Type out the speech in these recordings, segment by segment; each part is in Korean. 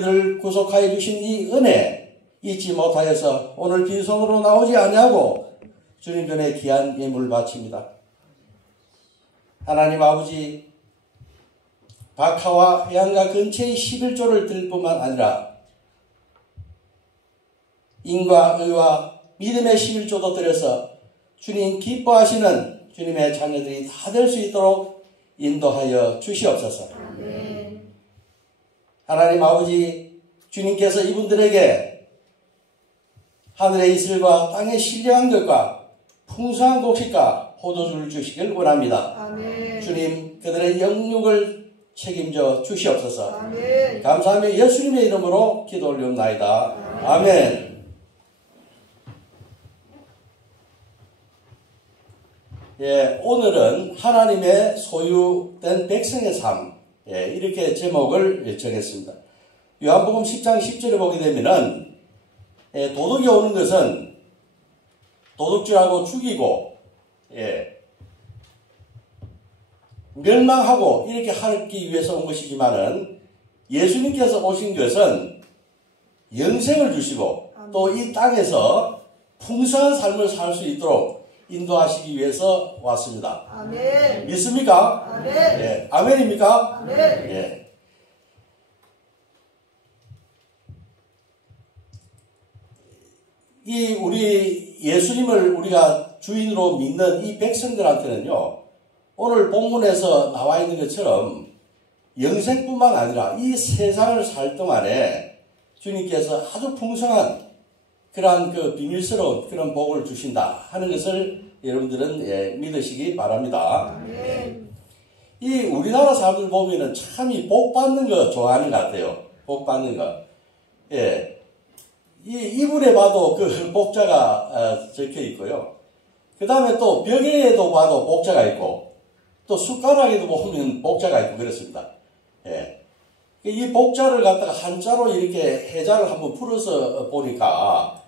우리를 구속하여 주신 이 은혜 잊지 못하여서 오늘 빈손으로 나오지 아니하고 주님 전에 귀한 예물을 바칩니다. 하나님 아버지, 박하와 해안가 근처의 11조를 드릴 뿐만 아니라 인과 의와 믿음의 11조도 드려서 주님 기뻐하시는 주님의 자녀들이 다 될 수 있도록 인도하여 주시옵소서. 아멘. 하나님 아버지, 주님께서 이분들에게 하늘의 이슬과 땅의 신령한 것과 풍성한 곡식과 포도주를 주시길 원합니다. 아멘. 주님, 그들의 영육을 책임져 주시옵소서. 아멘. 감사하며 예수님의 이름으로 기도 올리옵나이다. 아멘. 예, 오늘은 하나님의 소유된 백성의 삶, 이렇게 제목을 정했습니다. 요한복음 10장 10절에 보게 되면은 도둑이 오는 것은 도둑질하고 죽이고 멸망하고 이렇게 하기 위해서 온 것이지만은 예수님께서 오신 것은 영생을 주시고 또 이 땅에서 풍성한 삶을 살 수 있도록 인도하시기 위해서 왔습니다. 아멘. 믿습니까? 아멘. 예. 아멘입니까? 아멘. 예. 이 우리 예수님을 우리가 주인으로 믿는 이 백성들한테는요, 오늘 본문에서 나와 있는 것처럼 영생뿐만 아니라 이 세상을 살 동안에 주님께서 아주 풍성한 그러한 그 비밀스러운 그런 복을 주신다 하는 것을 여러분들은 믿으시기 바랍니다. 이 우리나라 사람들 보면은 참 이 복 받는 거 좋아하는 것 같아요. 복 받는 거. 예. 이 이불에 봐도 그 복자가 적혀 있고요. 그 다음에 또 벽에도 봐도 복자가 있고, 또 숟가락에도 보면 복자가 있고 그렇습니다. 예. 이 복자를 갖다가 한자로 이렇게 해자를 한번 풀어서 보니까,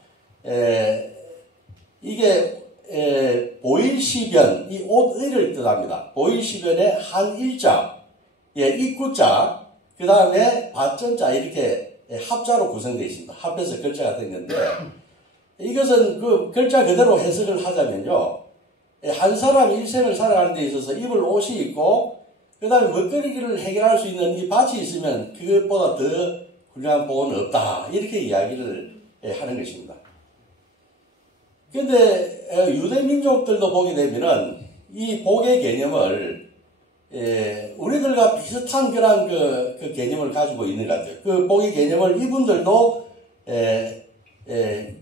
이게, 보일시변, 이 옷의를 뜻합니다. 보일시변의 한일자, 입구자, 그 다음에 밭전자, 이렇게 합자로 구성되어 있습니다. 합해서 글자가 된 건데, 이것은 그 글자 그대로 해석을 하자면요, 한 사람 일생을 살아가는 데 있어서 입을 옷이 있고, 그 다음에 먹거리를 해결할 수 있는 이 밭이 있으면 그것보다 더 훌륭한 복은 없다. 이렇게 이야기를 하는 것입니다. 근데 유대민족들도 보게 되면은 이 복의 개념을 우리들과 비슷한 그런 그 개념을 가지고 있는 것 같아요. 그 복의 개념을 이분들도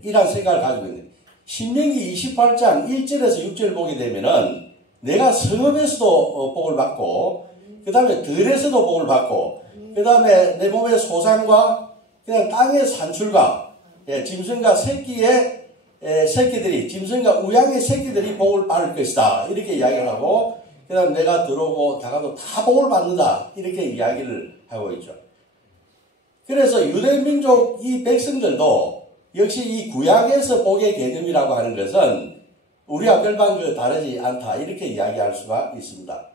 이런 생각을 가지고 있는. 신명기 28장 1절에서 6절 보게 되면은 내가 성읍에서도 복을 받고, 그 다음에 들에서도 복을 받고, 그 다음에 내 몸의 소산과 그냥 땅의 산출과 짐승과 새끼들이, 짐승과 우양의 새끼들이 복을 받을 것이다. 이렇게 이야기를 하고, 그 다음 내가 들어오고 다가도 다 복을 받는다. 이렇게 이야기를 하고 있죠. 그래서 유대민족 이 백성들도 역시 이 구약에서 복의 개념이라고 하는 것은 우리와 별반 다르지 않다. 이렇게 이야기할 수가 있습니다.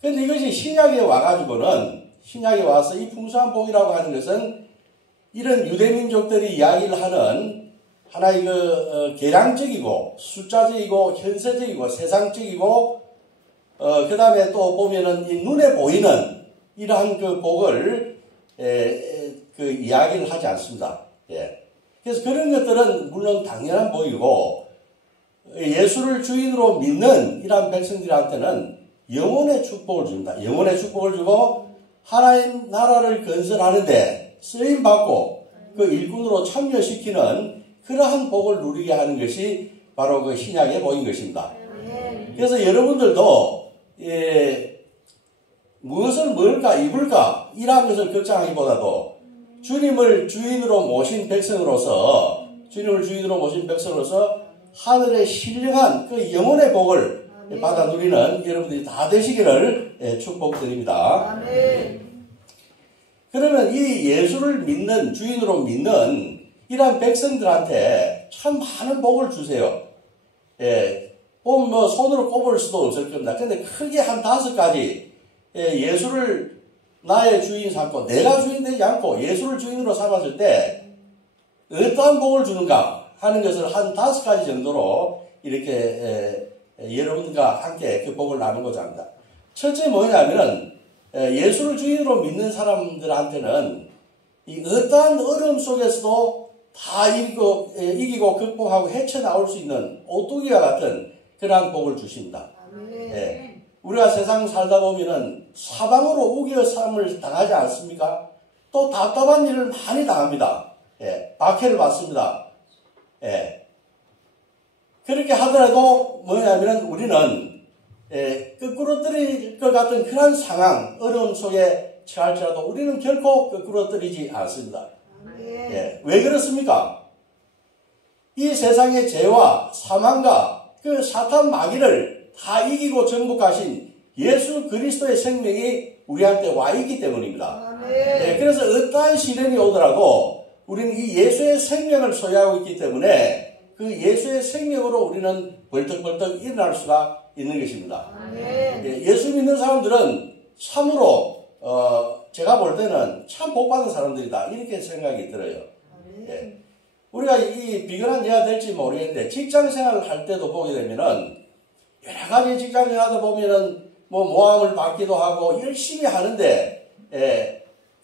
그런데 이것이 신약에 와가지고는, 신약에 와서 이 풍성한 복이라고 하는 것은 이런 유대민족들이 이야기를 하는 하나의 계량적이고 숫자적이고 현세적이고 세상적이고 그 다음에 또 보면은 이 눈에 보이는 이러한 그 복을 이야기를 하지 않습니다. 예. 그래서 그런 것들은 물론 당연한 복이고, 예수를 주인으로 믿는 이러한 백성들한테는 영혼의 축복을 줍니다. 영혼의 축복을 주고 하나님 나라를 건설하는데 쓰임받고 그 일꾼으로 참여시키는 그러한 복을 누리게 하는 것이 바로 그 신약의 복인 것입니다. 그래서 여러분들도 무엇을 먹을까 입을까 이러한 것을 걱정하기보다도 주님을 주인으로 모신 백성으로서 하늘의 신령한 그 영혼의 복을 받아 누리는 여러분들이 다 되시기를 축복드립니다. 아멘. 그러면 이 예수를 믿는, 주인으로 믿는 이러한 백성들한테 참 많은 복을 주세요. 보면 뭐 손으로 꼽을 수도 없을 겁니다. 근데 크게 한 5가지 예수를 나의 주인 삼고 내가 주인 되지 않고 예수를 주인으로 삼았을 때 어떠한 복을 주는가 하는 것을 한 5가지 정도로 이렇게 여러분과 함께 그 복을 나누고자 합니다. 첫째 뭐냐면은 예수를 주인으로 믿는 사람들한테는 이 어떠한 어려움 속에서도 다 이기고 극복하고 헤쳐나올 수 있는 오뚜기와 같은 그러한 복을 주십니다. 예. 우리가 세상 살다 보면은 사방으로 우겨쌈을 당하지 않습니까? 또 답답한 일을 많이 당합니다. 예. 박해를 받습니다. 예. 그렇게 하더라도 뭐냐면 우리는 거꾸로 떨어질 것 같은 그런 상황, 어려움 속에 처할지라도 우리는 결코 거꾸로 떨어지지 않습니다. 예. 왜 그렇습니까? 이 세상의 죄와 사망과 그 사탄 마귀를 다 이기고 정복하신 예수 그리스도의 생명이 우리한테 와 있기 때문입니다. 예. 그래서 어떠한 시련이 오더라도 우리는 이 예수의 생명을 소유하고 있기 때문에 그 예수의 생명으로 우리는 벌떡벌떡 일어날 수가 있는 것입니다. 예. 예수 믿는 사람들은 참으로 제가 볼 때는 참 복받은 사람들이다 이렇게 생각이 들어요. 예. 우리가 이 비근한 예가 될지 모르겠는데 직장생활을 할 때도 보게 되면은 여러 가지 직장생활 하다 보면은 뭐 모함을 받기도 하고 열심히 하는데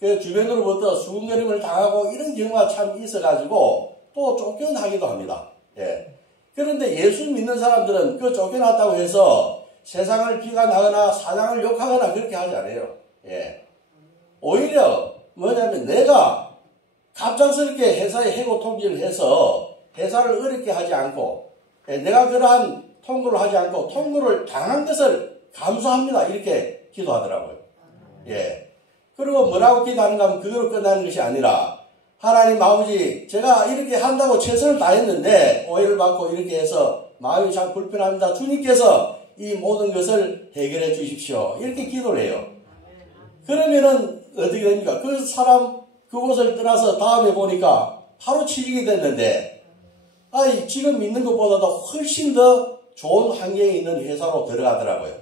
그 주변으로부터 수군거림을 당하고 이런 경우가 참 있어가지고 또 쫓겨나기도 합니다. 그런데 예수 믿는 사람들은 그 쫓겨났다고 해서 세상을 비관하거나 사장을 욕하거나 그렇게 하지 않아요. 오히려 뭐냐면 내가 갑작스럽게 회사에 해고 통지를 해서 회사를 어렵게 하지 않고 내가 그러한 통보를 하지 않고 통보를 당한 것을 감사합니다. 이렇게 기도하더라고요. 그리고 뭐라고 기도하는가 하면 그걸로 끝나는 것이 아니라 하나님 아버지 제가 이렇게 한다고 최선을 다했는데 오해를 받고 이렇게 해서 마음이 참 불편합니다. 주님께서 이 모든 것을 해결해 주십시오. 이렇게 기도를 해요. 그러면은 어떻게 됩니까? 그 사람 그곳을 떠나서 다음에 보니까 바로 취직이 됐는데 지금 있는 것보다도 훨씬 더 좋은 환경에 있는 회사로 들어가더라고요.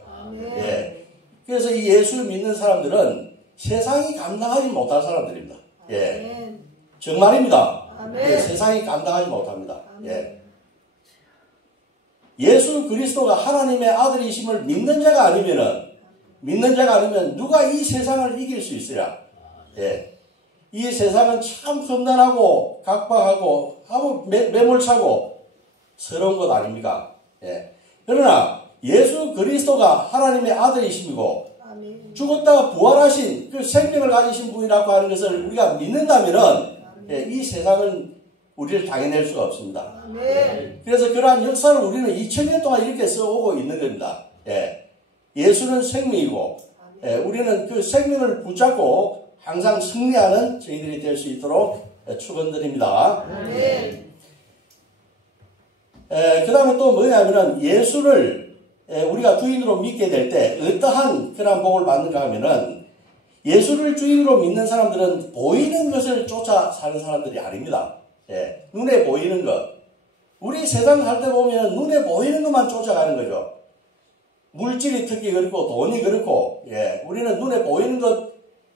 그래서 이 예수를 믿는 사람들은 세상이 감당하지 못할 사람들입니다. 정말입니다. 세상이 감당하지 못합니다. 예수 그리스도가 하나님의 아들이심을 믿는 자가 아니면 누가 이 세상을 이길 수 있으랴. 이 세상은 참 험난하고 각박하고 매몰차고 서러운 것 아닙니까? 그러나 예수 그리스도가 하나님의 아들이심이고 죽었다가 부활하신 그 생명을 가지신 분이라고 하는 것을 우리가 믿는다면은 이 세상은 우리를 당해낼 수가 없습니다. 그래서 그러한 역사를 우리는 2000년 동안 이렇게 써오고 있는 겁니다. 예수는 생명이고 우리는 그 생명을 붙잡고 항상 승리하는 저희들이 될 수 있도록 축원드립니다. 그 다음에 또 뭐냐면은 예수를 우리가 주인으로 믿게 될 때 어떠한 그런 복을 받는가 하면은 예수를 주인으로 믿는 사람들은 보이는 것을 쫓아 사는 사람들이 아닙니다. 눈에 보이는 것. 우리 세상 살 때 보면 눈에 보이는 것만 쫓아가는 거죠. 물질이 특히 그렇고 돈이 그렇고 우리는 눈에 보이는 것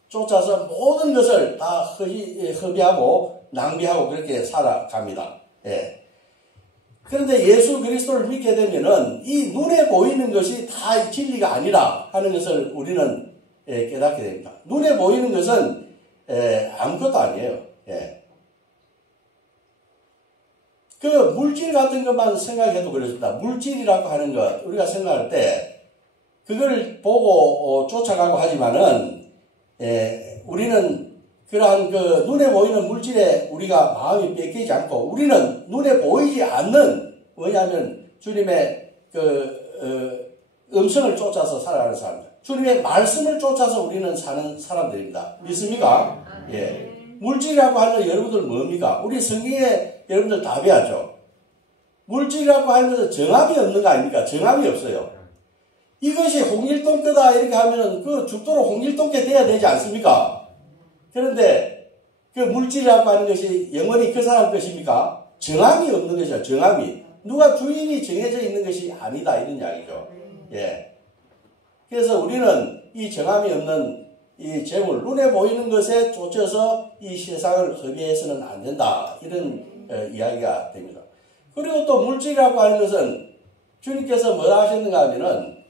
쫓아서 모든 것을 다 허비하고 낭비하고 그렇게 살아갑니다. 그런데 예수 그리스도를 믿게 되면은 이 눈에 보이는 것이 다 진리가 아니라 하는 것을 우리는 깨닫게 됩니다. 눈에 보이는 것은 아무것도 아니에요. 그 물질 같은 것만 생각해도 그렇습니다. 물질이라고 하는 것 우리가 생각할 때 그걸 보고 쫓아가고 하지만은 우리는 그러한 그 눈에 보이는 물질에 우리가 마음이 뺏기지 않고 우리는 눈에 보이지 않는 뭐냐면 주님의 그 음성을 쫓아서 살아가는 사람들, 주님의 말씀을 쫓아서 우리는 사는 사람들입니다. 믿습니까? 물질이라고 하는 여러분들 뭡니까? 우리 성경에 여러분들 답이하죠. 물질이라고 하는 것은 정함이 없는 거 아닙니까? 정함이 없어요. 이것이 홍일동 거다 이렇게 하면은 그 죽도록 홍일동께 돼야 되지 않습니까? 그런데 그 물질이라고 하는 것이 영원히 그 사람 것입니까? 정함이 없는 것이죠. 정함이. 누가 주인이 정해져 있는 것이 아니다 이런 이야기죠. 그래서 우리는 이 정함이 없는 이 재물, 눈에 보이는 것에 쫓겨서 이 세상을 허비해서는 안 된다. 이런 이야기가 됩니다. 그리고 또 물질이라고 하는 것은 주님께서 뭐라 하셨는가 하면은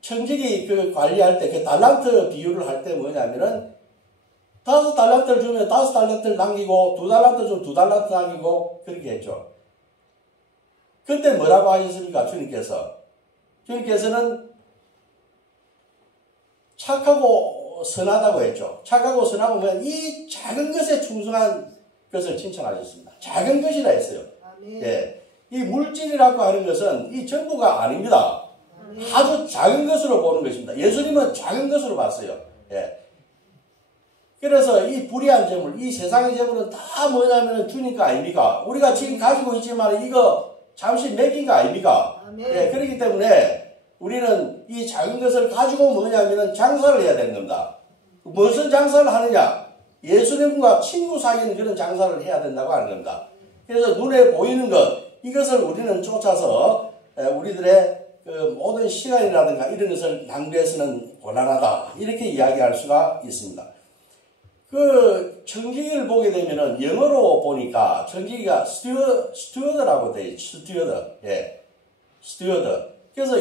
청지기 관리할 때 달란트 비유를 할 때 뭐냐면은 5달란트를 주면 5달란트를 남기고 2달란트 주면 2달란트 남기고 그렇게 했죠. 그때 뭐라고 하셨습니까? 주님께서는 착하고 선하다고 했죠. 착하고 선하고 뭐 이 작은 것에 충성한 것을 칭찬하셨습니다. 작은 것이라 했어요. 예. 이 물질이라고 하는 것은 이 전부가 아닙니다. 아주 작은 것으로 보는 것입니다. 예수님은 작은 것으로 봤어요. 예. 그래서 이 불의한 재물, 이 세상의 재물은 다 뭐냐면 주님 거 아닙니까? 우리가 지금 가지고 있지만 이거 잠시 맡긴 거 아닙니까? 예. 그렇기 때문에 우리는 이 작은 것을 가지고 뭐냐면 장사를 해야 되는 겁니다. 무슨 장사를 하느냐? 예수님과 친구 사귀는 그런 장사를 해야 된다고 하는 겁니다. 그래서 눈에 보이는 것, 이것을 우리는 쫓아서 우리들의 모든 시간이라든가 이런 것을 낭비해서는 곤란하다. 이렇게 이야기할 수가 있습니다. 청지기를 보게 되면은 영어로 보니까 청지기가 스튜어드라고 돼 있죠. 스튜어드. 예. 스튜어드. 그래서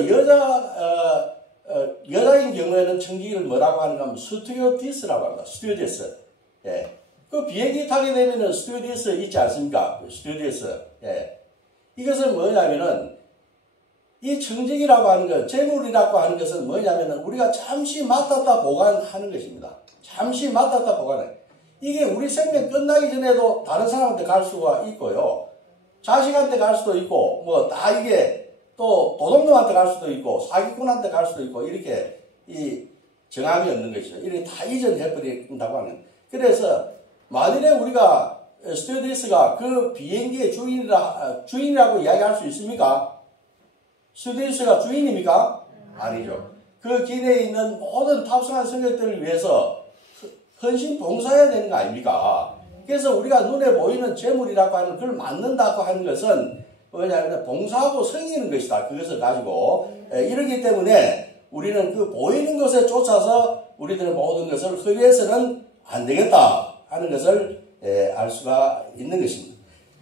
여자인 경우에는 청지기를 뭐라고 하는가 하면 스튜어디스라고 합니다. 스튜어디스. 예. 비행기 타게 되면은 스튜어디스 있지 않습니까? 스튜어디스. 예. 이것은 뭐냐면은 이 청지기라고 하는 것, 재물이라고 하는 것은 뭐냐면은 우리가 잠시 맡았다 보관하는 것입니다. 잠시 맡았다 보관해. 이게 우리 생명 끝나기 전에도 다른 사람한테 갈 수가 있고요. 자식한테 갈 수도 있고, 뭐 다 이게 또 도둑놈한테 갈 수도 있고, 사기꾼한테 갈 수도 있고, 이렇게 이 정함이 없는 것이죠. 이렇게 다 이전해버린다고 하는. 그래서 만일에 우리가 스튜어디스가 그 비행기의 주인이라고 이야기할 수 있습니까? 스튜어디스가 주인입니까? 아니죠. 그 기내에 있는 모든 탑승한 승객들을 위해서 헌신 봉사해야 되는 거 아닙니까? 그래서 우리가 눈에 보이는 재물이라고 하는 그걸 맡는다고 하는 것은 뭐냐면 봉사하고 섬기는 것이다. 그것을 가지고 이러기 때문에 우리는 그 보이는 것에 쫓아서 우리들의 모든 것을 허비해서는 안 되겠다 하는 것을 알 수가 있는 것입니다.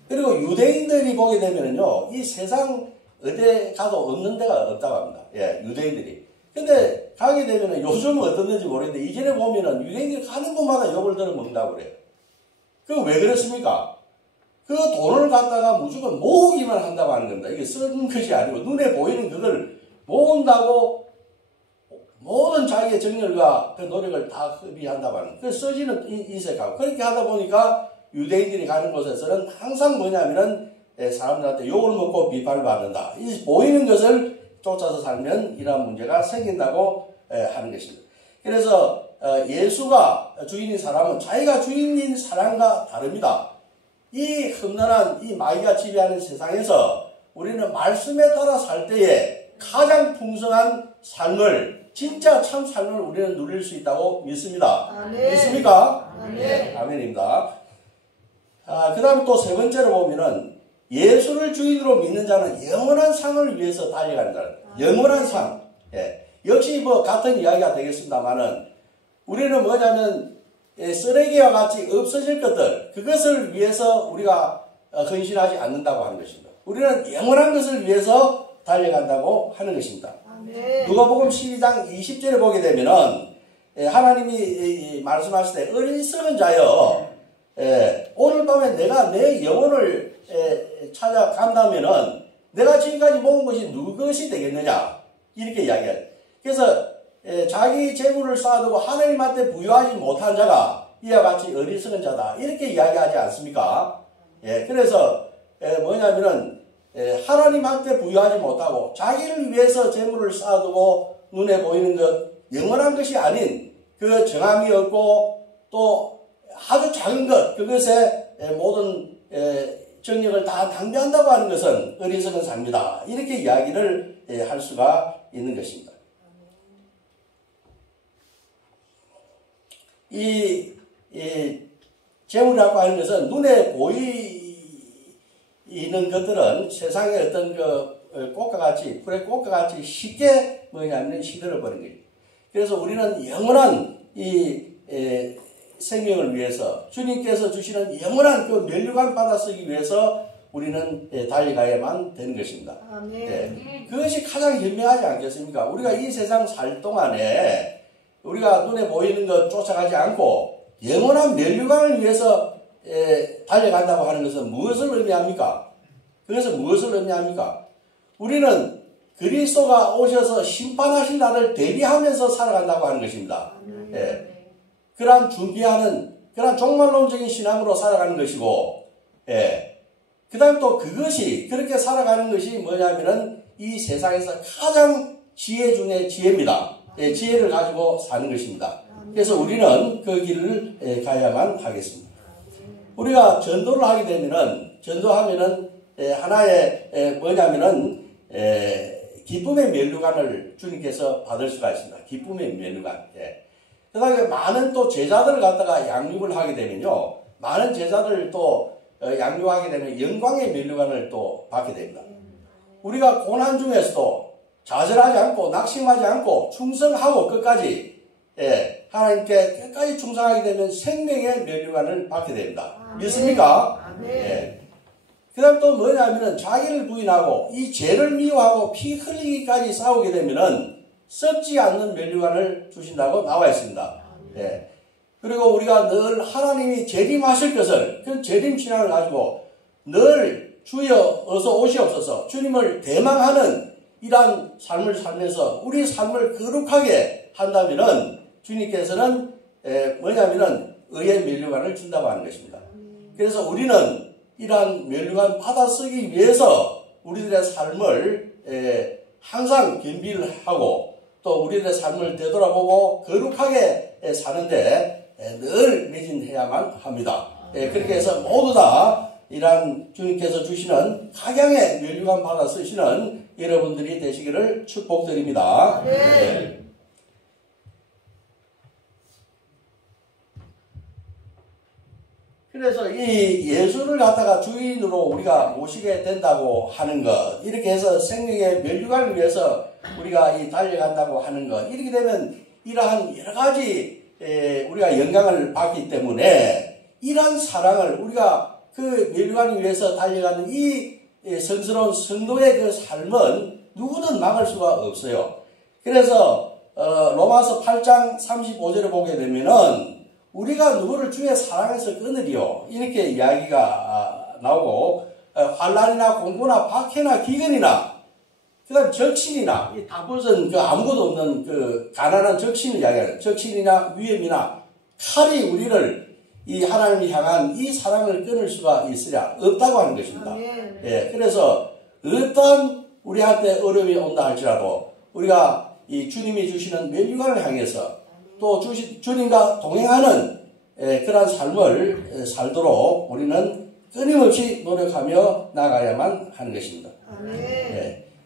그리고 유대인들이 보게 되면요, 이 세상 어디 가도 없는 데가 없다고 합니다. 예, 유대인들이. 근데 가게 되면은 요즘은 어떻는지 모르겠는데 이전에 보면은 유대인들이 가는 곳마다 욕을 들어 먹는다고 그래요. 왜 그렇습니까? 그 돈을 갖다가 무조건 모으기만 한다고 하는 겁니다. 이게 쓰는 것이 아니고 눈에 보이는 그걸 모은다고 모든 자기의 정열과 그 노력을 다 허비한다고 하는 그 쓰지는 인색하고 그렇게 하다 보니까 유대인들이 가는 곳에서는 항상 뭐냐면은 사람들한테 욕을 먹고 비판을 받는다. 이 보이는 것을 쫓아서 살면 이러한 문제가 생긴다고 하는 것입니다. 그래서 예수가 주인인 사람은 자기가 주인인 사람과 다릅니다. 이 험난한 이 마귀가 지배하는 세상에서 우리는 말씀에 따라 살 때에 가장 풍성한 삶을 진짜 참 삶을 우리는 누릴 수 있다고 믿습니다. 아멘. 믿습니까? 아멘. 네, 아멘입니다. 그 다음에 또 세 번째로 보면은 예수를 주인으로 믿는 자는 영원한 상을 위해서 달려가는 자는 영원한 상. 예. 역시 뭐 같은 이야기가 되겠습니다만은 우리는 뭐냐면 쓰레기와 같이 없어질 것들 그것을 위해서 우리가 헌신하지 않는다고 하는 것입니다. 우리는 영원한 것을 위해서 달려간다고 하는 것입니다. 누가복음 12장 20절에 보게 되면은 하나님이 말씀하실 때 어리석은 자여 오늘 밤에 내가 내 영혼을 찾아간다면은 내가 지금까지 모은 것이 누구 것이 되겠느냐 이렇게 이야기해요. 그래서 자기 재물을 쌓아두고 하나님한테 부여하지 못한 자가 이와 같이 어리석은 자다 이렇게 이야기하지 않습니까? 그래서 뭐냐면은 하나님한테 부여하지 못하고 자기를 위해서 재물을 쌓아두고 눈에 보이는 것 영원한 것이 아닌 그 정함이 없고 또 아주 작은 것 그것에 모든 정력을 다 낭비한다고 하는 것은 어리석은 삶이다 이렇게 이야기를 할 수가 있는 것입니다. 이 재물이라고 하는 것은 눈에 보이는 것들은 세상의 어떤 그 꽃과 같이, 풀의 꽃과 같이 쉽게 뭐냐면 시들어 버린 거예요. 그래서 우리는 영원한 이 생명을 위해서 주님께서 주시는 영원한 그 면류관 받아 쓰기 위해서 우리는 달려가야만 되는 것입니다. 그것이 가장 현명하지 않겠습니까? 우리가 이 세상 살 동안에 우리가 눈에 보이는 것 쫓아가지 않고 영원한 면류관을 위해서 달려간다고 하는 것은 무엇을 의미합니까? 그것은 무엇을 의미합니까? 우리는 그리스도가 오셔서 심판하신 날을 대비하면서 살아간다고 하는 것입니다. 그러한 준비하는 그러한 종말론적인 신앙으로 살아가는 것이고, 그 다음 또 그것이 그렇게 살아가는 것이 뭐냐면은 이 세상에서 가장 지혜 중에 지혜입니다. 지혜를 가지고 사는 것입니다. 그래서 우리는 그 길을 가야만 하겠습니다. 우리가 전도를 하게 되면은, 전도하면은 하나의 뭐냐면은 기쁨의 면류관을 주님께서 받을 수가 있습니다. 기쁨의 면류관. 그 다음에 많은 또 제자들을 갖다가 양육을 하게 되면요, 많은 제자들을 또 양육하게 되면 영광의 면류관을 또 받게 됩니다. 우리가 고난 중에서도 좌절하지 않고 낙심하지 않고 충성하고 끝까지 하나님께 끝까지 충성하게 되면 생명의 면류관을 받게 됩니다. 믿습니까? 그 다음 또 뭐냐면은 자기를 부인하고 이 죄를 미워하고 피 흘리기까지 싸우게 되면은 썩지 않는 면류관을 주신다고 나와 있습니다. 그리고 우리가 늘 하나님이 재림하실 것을, 그 재림 신앙을 가지고 늘 주여 어서 오시옵소서 주님을 대망하는 이러한 삶을 살면서 우리 삶을 거룩하게 한다면은 주님께서는 뭐냐면은 의의 면류관을 준다고 하는 것입니다. 그래서 우리는 이러한 면류관 받아 쓰기 위해서 우리들의 삶을 항상 겸비를 하고 또 우리들의 삶을 되돌아보고 거룩하게 사는데 늘 매진해야만 합니다. 그렇게 해서 모두 다 이러한 주님께서 주시는 각양의 면류관 받아 쓰시는 여러분들이 되시기를 축복드립니다. 그래서 이 예수를 갖다가 주인으로 우리가 모시게 된다고 하는 것, 이렇게 해서 생명의 면류관을 위해서 우리가 달려간다고 하는 것, 이렇게 되면 이러한 여러 가지 우리가 영향을 받기 때문에 이러한 사랑을 우리가 그 면류관을 위해서 달려가는 이 성스러운 성도의 그 삶은 누구든 막을 수가 없어요. 그래서 로마서 8장 35절을 보게 되면은 우리가 누구를 주의 사랑에서 끊으리요, 이렇게 이야기가 나오고, 환난이나 공고나 박해나 기근이나 그 다음 적신이나, 이 다봇은 그 아무것도 없는 그 가난한 적신을 이야기하는, 적신이나 위험이나 칼이 우리를 이 하나님을 향한 이 사랑을 끊을 수가 있으랴 없다고 하는 것입니다. 그래서 어떤 우리한테 어려움이 온다 할지라도 우리가 이 주님이 주시는 면류관을 향해서 또 주님과 동행하는 그러한 삶을 살도록 우리는 끊임없이 노력하며 나가야만 하는 것입니다.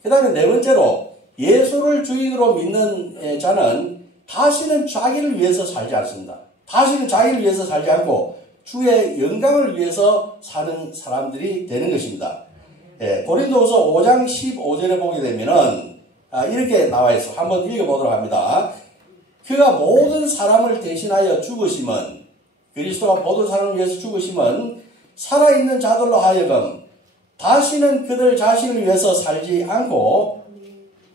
그 다음에 네 번째로, 예수를 주인으로 믿는 자는 다시는 자기를 위해서 살지 않습니다. 다시는 자기를 위해서 살지 않고 주의 영광을 위해서 사는 사람들이 되는 것입니다. 고린도후서 5장 15절에 보게 되면은 이렇게 나와 있어. 한번 읽어보도록 합니다. 그가 모든 사람을 대신하여 죽으심은, 그리스도가 모든 사람을 위해서 죽으심은 살아있는 자들로 하여금 다시는 그들 자신을 위해서 살지 않고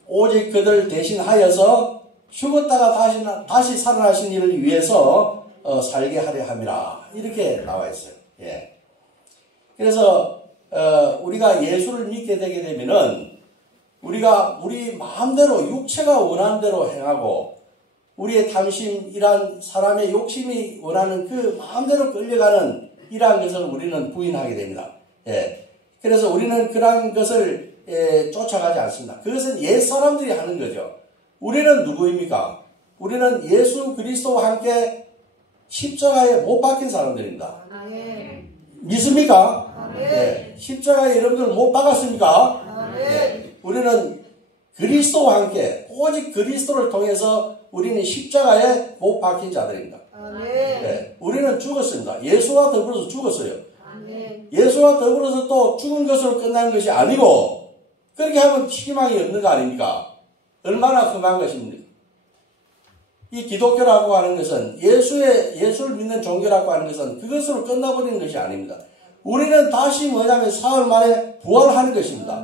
오직 그들 대신하여서 죽었다가 다시 살아나신 이를 위해서 살게 하려 함이라, 이렇게 나와 있어요. 그래서 우리가 예수를 믿게 되게 되면은 우리가 우리 마음대로 육체가 원하는 대로 행하고 우리의 탐심, 이러한 사람의 욕심이 원하는 그 마음대로 끌려가는 이러한 것을 우리는 부인하게 됩니다. 그래서 우리는 그러한 것을 쫓아가지 않습니다. 그것은 옛 사람들이 하는 거죠. 우리는 누구입니까? 우리는 예수 그리스도와 함께 십자가에 못 박힌 사람들입니다. 믿습니까? 십자가에 여러분들 못 박았습니까? 우리는 그리스도와 함께 오직 그리스도를 통해서 우리는 십자가에 못 박힌 자들입니다. 우리는 죽었습니다. 예수와 더불어서 죽었어요. 예수와 더불어서 또 죽은 것으로 끝나는 것이 아니고, 그렇게 하면 희망이 없는 거 아닙니까? 얼마나 험한 것입니까? 이 기독교라고 하는 것은 예수를 믿는 종교라고 하는 것은 그것으로 끝나버리는 것이 아닙니다. 우리는 다시 뭐냐면 사흘 만에 부활하는 것입니다.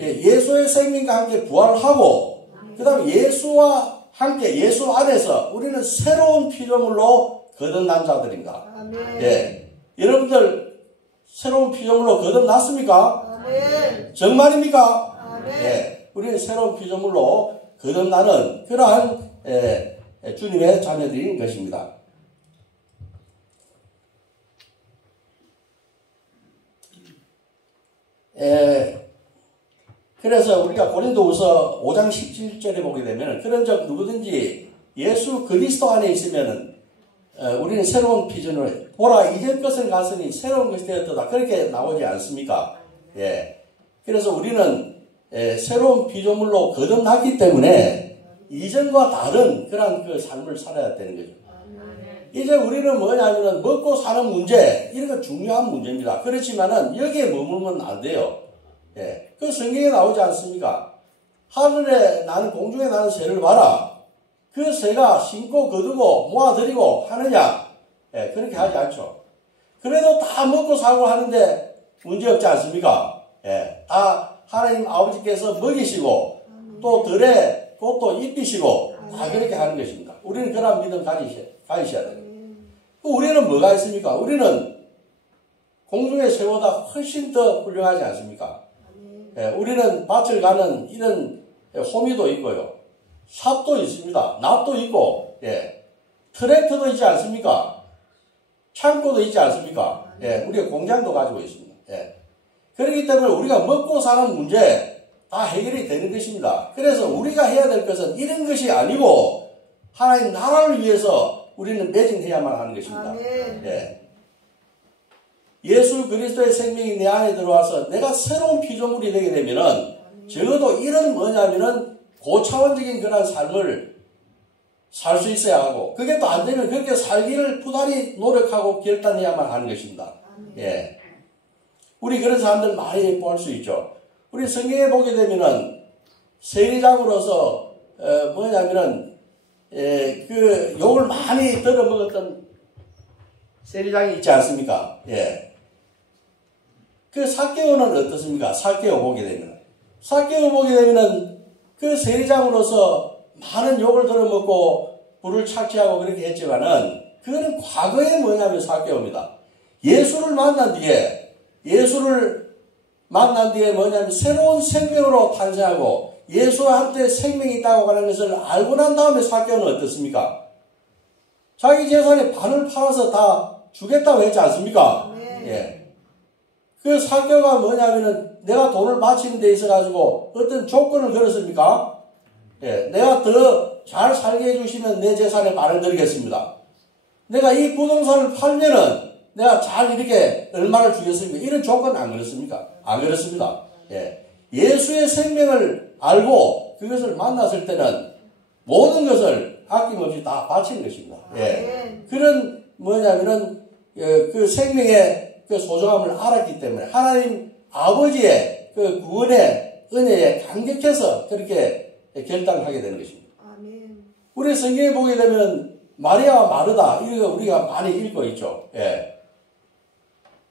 예수의 생명과 함께 부활하고 그 다음에 예수와 함께 예수 안에서 우리는 새로운 피조물로 거듭난 자들입니다. 예. 여러분들 새로운 피조물로 거듭났습니까? 정말입니까? 예. 우리는 새로운 피조물로 거듭나는 그러한 주님의 자녀들인 것입니다. 그래서 우리가 고린도후서 5장 17절에 보게 되면 그런 적 누구든지 예수 그리스도 안에 있으면은 우리는 새로운 피조물 보라 이전 것을 갔으니 새로운 것이 되었다 그렇게 나오지 않습니까? 예. 그래서 우리는 새로운 피조물로 거듭났기 때문에 이전과 다른 그런 그 삶을 살아야 되는 거죠. 이제 우리는 뭐냐면은 먹고 사는 문제 이런 건 중요한 문제입니다. 그렇지만은 여기에 머물면 안 돼요. 예. 그 성경에 나오지 않습니까? 하늘에 나는 공중에 나는 새를 봐라. 그 새가 심고 거두고 모아들이고 하느냐? 예, 그렇게 하지 않죠. 그래도 다 먹고 살고 하는데 문제 없지 않습니까? 예, 다 하나님 아버지께서 먹이시고 또 들에 꽃도 입히시고 다 그렇게 하는 것입니다. 우리는 그런 믿음 가지셔야 돼요. 우리는 뭐가 있습니까? 우리는 공중의 새보다 훨씬 더 훌륭하지 않습니까? 예, 우리는 밭을 가는 이런 호미도 있고요. 삽도 있습니다. 낫도 있고, 예. 트랙터도 있지 않습니까? 창고도 있지 않습니까? 예. 우리가 공장도 가지고 있습니다. 예. 그렇기 때문에 우리가 먹고 사는 문제 다 해결이 되는 것입니다. 그래서 우리가 해야 될 것은 이런 것이 아니고 하나님 나라를 위해서 우리는 매진해야만 하는 것입니다. 예. 예수 그리스도의 생명이 내 안에 들어와서 내가 새로운 피조물이 되게 되면은 적어도 이런 뭐냐면은 고차원적인 그런 삶을 살 수 있어야 하고 그게 또 안 되면 그렇게 살기를 부단히 노력하고 결단해야만 하는 것입니다. 예. 우리 그런 사람들 많이 볼 수 있죠. 우리 성경에 보게 되면은 세리장으로서 뭐냐면은 그 욕을 많이 들어먹었던 세리장이 있지 않습니까? 예. 그 삭개오는 어떻습니까? 삭개오 보게 되면 삭개오 보게 되면은 그 세리장으로서 많은 욕을 들어먹고 불을 착취하고 그렇게 했지만은 그거는 과거에 뭐냐면 삭개오입니다. 예수를 만난 뒤에 뭐냐면 새로운 생명으로 탄생하고 예수와 함께 생명이 있다고 하는 것을 알고 난 다음에 삭개오는 어떻습니까? 자기 재산의 반을 팔아서 다 주겠다고 했지 않습니까? 예. 그 삭개오가 뭐냐면은 내가 돈을 바치는 데 있어가지고 어떤 조건을 걸었습니까? 예. 내가 더 잘 살게 해주시면 내 재산의 반을 드리겠습니다. 내가 이 부동산을 팔면은 내가 잘 이렇게 얼마를 주겠습니까? 이런 조건 안 그렇습니까? 안 그렇습니다. 예. 예수의 생명을 알고 그것을 만났을 때는 모든 것을 아낌없이 다 바치는 것입니다. 예. 그런 뭐냐면은 그 생명의 그 소중함을 알았기 때문에 하나님 아버지의 그 구원의 은혜에 감격해서 그렇게 결단하게 되는 것입니다. 우리 성경에 보게 되면 마리아와 마르다 이거 우리가 많이 읽고 있죠. 예.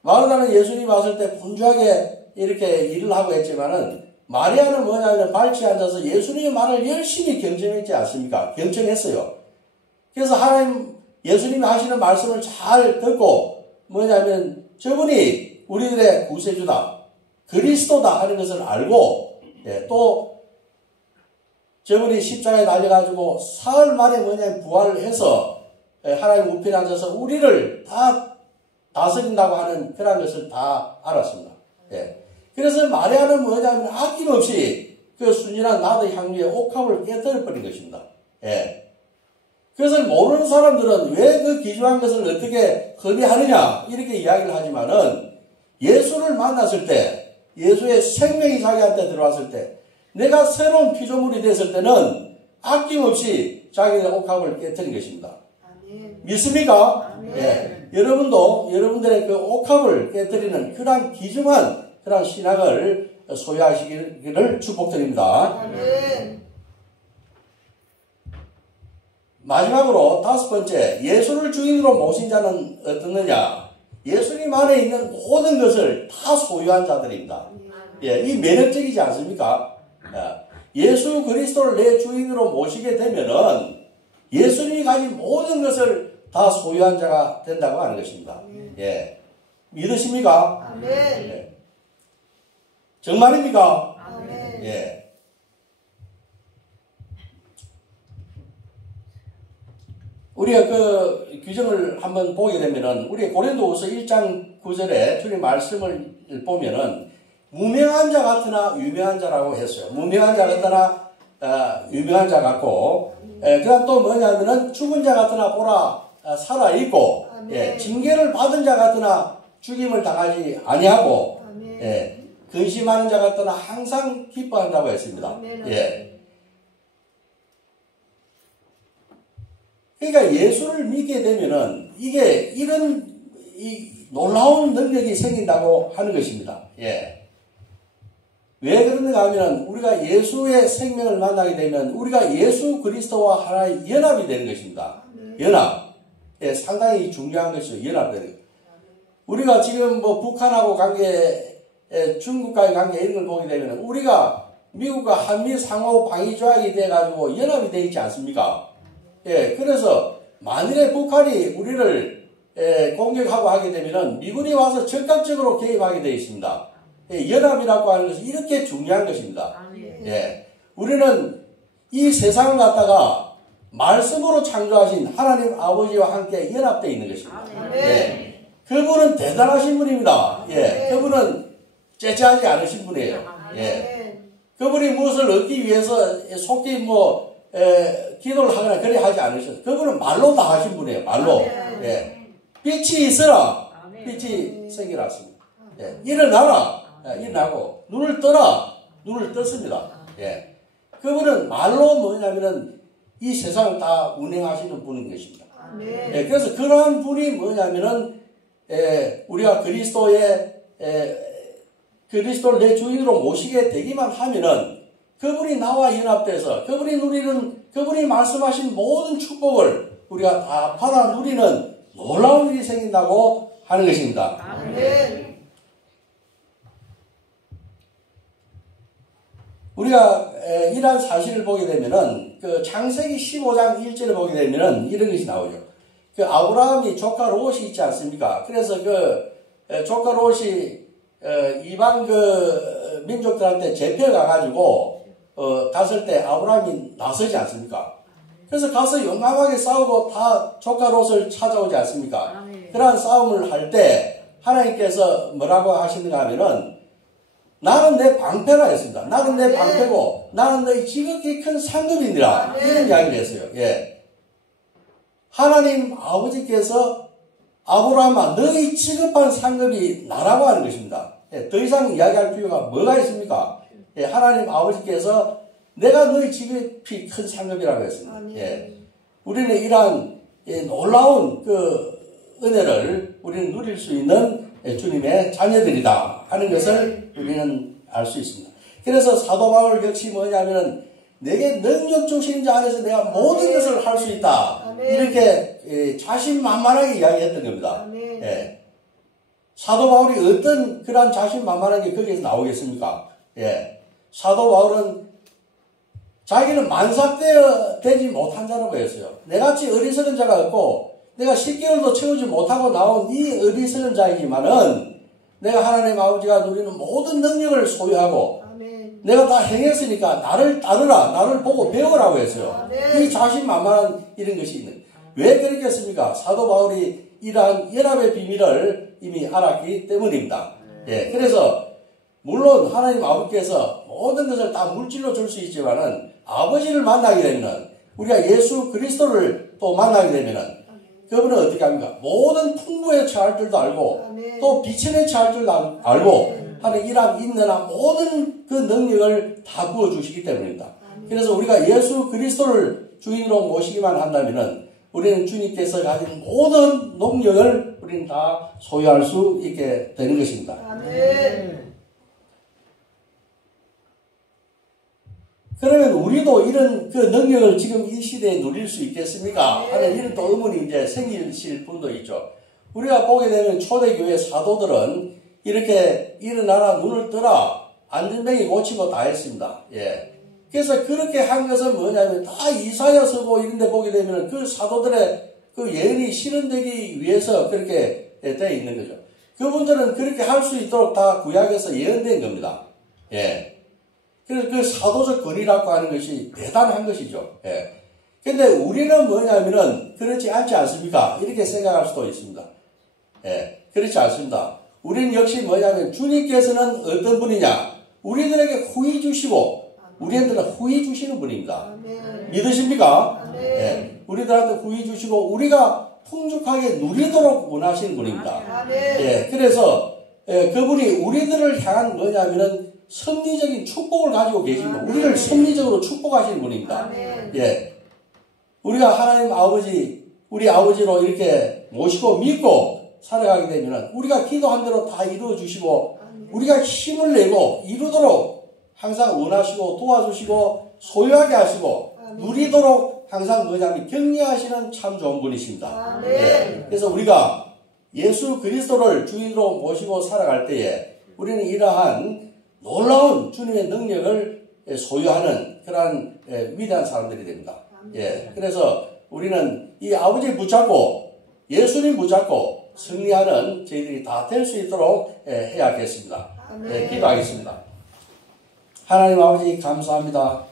마르다는 예수님 왔을 때 분주하게 이렇게 일을 하고 했지만은 마리아는 뭐냐면 발치에 앉아서 예수님의 말을 열심히 경청했지 않습니까? 경청했어요. 그래서 예수님이 하시는 말씀을 잘 듣고 뭐냐면 저분이 우리들의 구세주다, 그리스도다 하는 것을 알고 또 저분이 십자가에 달려가지고 사흘 만에 뭐냐면 부활을 해서 하나님 우편에 앉아서 우리를 다 다스린다고 하는 그런 것을 다 알았습니다. 예. 그래서 마리아는 뭐냐면 아낌없이 그 순진한 나의 향유의 옥합을 깨뜨려버린 것입니다. 예. 그것을 모르는 사람들은 왜 그 기중한 것을 어떻게 허비하느냐 이렇게 이야기를 하지만은 예수를 만났을 때 예수의 생명이 자기한테 들어왔을 때 내가 새로운 피조물이 됐을 때는 아낌없이 자기의 옥합을 깨뜨린 것입니다. 아멘. 믿습니까? 아멘. 예. 여러분도 여러분들의 그 옥합을 깨뜨리는 그러한 귀중한 그러한 신학을 소유하시기를 축복드립니다. 아멘. 마지막으로 다섯 번째, 예수를 주인으로 모신 자는 어떻느냐? 예수님 안에 있는 모든 것을 다 소유한 자들입니다. 예, 이 매력적이지 않습니까? 예수 그리스도를 내 주인으로 모시게 되면은 예수님이 가진 모든 것을 다 소유한 자가 된다고 하는 것입니다. 예, 믿으십니까? 아멘. 예. 정말입니까? 아멘. 예. 우리가 그 규정을 한번 보게 되면은, 우리 고린도후서 1장 9절에 주님 말씀을 보면은, 무명한 자 같으나 유명한 자라고 했어요. 무명한 자 같으나 유명한 자 같고, 그다음 또 뭐냐면은 죽은 자 같으나 보라 살아 있고, 예, 징계를 받은 자 같으나 죽임을 당하지 아니하고, 예, 근심하는 자 같으나 항상 기뻐한다고 했습니다. 예. 그러니까 예수를 믿게 되면은 이게 이런 놀라운 능력이 생긴다고 하는 것입니다. 예. 왜 그런가 하면 우리가 예수의 생명을 만나게 되면 우리가 예수 그리스도와 하나의 연합이 되는 것입니다. 연합. 예, 상당히 중요한 것이죠. 연합되는 것. 우리가 지금 뭐 북한하고 관계, 중국과의 관계 이런 걸 보게 되면 우리가 미국과 한미 상호 방위 조약이 돼가지고 연합이 되어 있지 않습니까? 예, 그래서 만일에 북한이 우리를 공격하고 하게 되면은 미군이 와서 적극적으로 개입하게 되어 있습니다. 예, 연합이라고 하는 것이 이렇게 중요한 것입니다. 예, 우리는 이 세상을 갖다가 말씀으로 창조하신 하나님 아버지와 함께 연합되어 있는 것입니다. 예, 그분은 대단하신 분입니다. 예, 그분은 째째하지 않으신 분이에요. 예, 그분이 무엇을 얻기 위해서 속히 기도를 하거나 그래 하지 않으셨어요. 그분은 말로 다 하신 분이에요. 말로. 예. 빛이 있으라. 빛이 생겨났습니다. 예. 일어나라. 일어나고 눈을 떠라. 눈을 떴습니다. 예. 그분은 말로 뭐냐면은 이 세상을 다 운행하시는 분인 것입니다. 예. 그래서 그러한 분이 뭐냐면은 우리가 그리스도를 내 주인으로 모시게 되기만 하면은 그분이 나와 연합돼서 그분이 말씀하신 모든 축복을 우리가 다 받아 누리는 놀라운 일이 생긴다고 하는 것입니다. 아멘. 우리가 이러한 사실을 보게 되면은 그 창세기 15장 1절을 보게 되면은 이런 것이 나오죠. 그 아브라함이 조카 롯이 있지 않습니까? 그래서 그 조카 롯이 이방 그 민족들한테 잡혀가가지고 갔을 때 아브라함이 나서지 않습니까? 그래서 가서 용감하게 싸우고 다 조카 롯을 찾아오지 않습니까? 그러한 싸움을 할 때 하나님께서 뭐라고 하시는가 하면은 나는 내 방패라 했습니다. 나는 내 방패고 나는 너희 지극히 큰 상급이니라. 이런 이야기를 했어요. 예. 하나님 아버지께서 아브라함아 너희 지급한 상급이 나라고 하는 것입니다. 예. 더 이상 이야기할 필요가 뭐가 있습니까? 예, 하나님 아버지께서 내가 너희 지극히 큰 상급이라고 했습니다. 예, 우리는 이러한 놀라운 그 은혜를 우리는 누릴 수 있는 주님의 자녀들이다 하는 것을 우리는 알 수 있습니다. 그래서 사도 바울 역시 뭐냐면은 내게 능력 주신 자 안에서 내가 모든 것을 할 수 있다. 이렇게 자신만만하게 이야기했던 겁니다. 예, 사도 바울이 어떤 그러한 자신만만한 게 거기에서 나오겠습니까? 예. 사도 바울은 자기는 만삭되지 못한 자라고 했어요. 내같이 어리석은 자가 없고 내가 10개월도 채우지 못하고 나온 이 어리석은 자이지만은 내가 하나님 아버지가 누리는 모든 능력을 소유하고 내가 다 행했으니까 나를 따르라. 나를 보고 배우라고 했어요. 이 자신만만한 이런 것이 있는. 왜 그랬겠습니까? 사도 바울이 이러한 연합의 비밀을 이미 알았기 때문입니다. 예, 그래서 물론 하나님 아버지께서 모든 것을 다 물질로 줄 수 있지만은 아버지를 만나게 되면은 우리가 예수 그리스도를 또 만나게 되면은 그분은 어떻게 합니까? 모든 풍부에 처할 줄도 알고 또 비천에 처할 줄도 알고 하는 이러한 인내나 모든 그 능력을 다 부어주시기 때문입니다. 그래서 우리가 예수 그리스도를 주인으로 모시기만 한다면은 우리는 주님께서 가진 모든 능력을 우리는 다 소유할 수 있게 되는 것입니다. 그러면 우리도 이런 그 능력을 지금 이 시대에 누릴 수 있겠습니까? 하는 이런 또 의문이 이제 생기실 분도 있죠. 우리가 보게 되면 초대교회 사도들은 이렇게 일어나라 눈을 뜨라 안전병이 고치고 다 했습니다. 예. 그래서 그렇게 한 것은 뭐냐면 다 이사야서고 이런 데 보게 되면 그 사도들의 그 예언이 실현되기 위해서 그렇게 되어 있는 거죠. 그분들은 그렇게 할 수 있도록 다 구약에서 예언된 겁니다. 예. 그래서 그 사도적 권위라고 하는 것이 대단한 것이죠. 예. 근데 우리는 뭐냐면은 그렇지 않지 않습니까? 이렇게 생각할 수도 있습니다. 예. 그렇지 않습니다. 우리는 역시 뭐냐면 주님께서는 어떤 분이냐? 우리들에게 후히 주시고 우리한테는 후히 주시는 분입니다. 아멘. 믿으십니까? 아멘. 예. 우리들한테 후히 주시고 우리가 풍족하게 누리도록 원하시는 분입니다. 아멘. 예. 그래서 그분이 우리들을 향한 뭐냐면은 섭리적인 축복을 가지고 계십니다. 우리를 섭리적으로 축복하시는 분입니다. 아멘. 예. 우리가 하나님 아버지, 우리 아버지로 이렇게 모시고 믿고 살아가게 되면 우리가 기도한 대로 다 이루어 주시고 우리가 힘을 내고 이루도록 항상 원하시고 도와주시고 소유하게 하시고 누리도록 항상 뭐냐면 격려하시는 참 좋은 분이십니다. 네. 그래서 우리가 예수 그리스도를 주인으로 모시고 살아갈 때에 우리는 이러한 놀라운 주님의 능력을 소유하는 그러한 위대한 사람들이 됩니다. 예. 그래서 우리는 이 아버지 붙잡고 예수님 붙잡고 승리하는 저희들이 다 될 수 있도록 해야겠습니다. 기도하겠습니다. 하나님 아버지 감사합니다.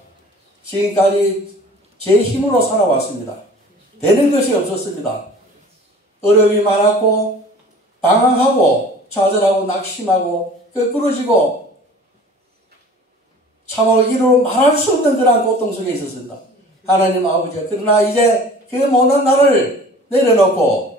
지금까지 제 힘으로 살아왔습니다. 되는 것이 없었습니다. 어려움이 많았고 방황하고 좌절하고 낙심하고 끄꾸러지고 참으로 이루어 말할 수 없는 그러한 고통 속에 있었습니다. 하나님 아버지 그러나 이제 그 모든 나를 내려놓고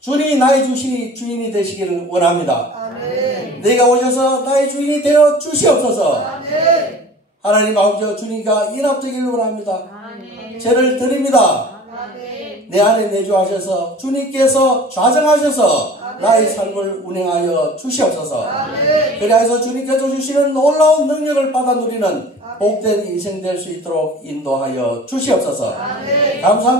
주님이 나의 주인이 되시기를 원합니다. 아멘. 내가 오셔서 나의 주인이 되어 주시옵소서. 아멘. 하나님 아버지 주님과 인합되기를 원합니다. 아멘. 죄를 드립니다. 아멘. 내 안에 내주하셔서 주님께서 좌정하셔서 아멘. 나의 삶을 운행하여 주시옵소서. 아멘. 그래서 주님께서 주시는 놀라운 능력을 받아 누리는 복된 인생 될 수 있도록 인도하여 주시옵소서. 아멘. 감사합니다.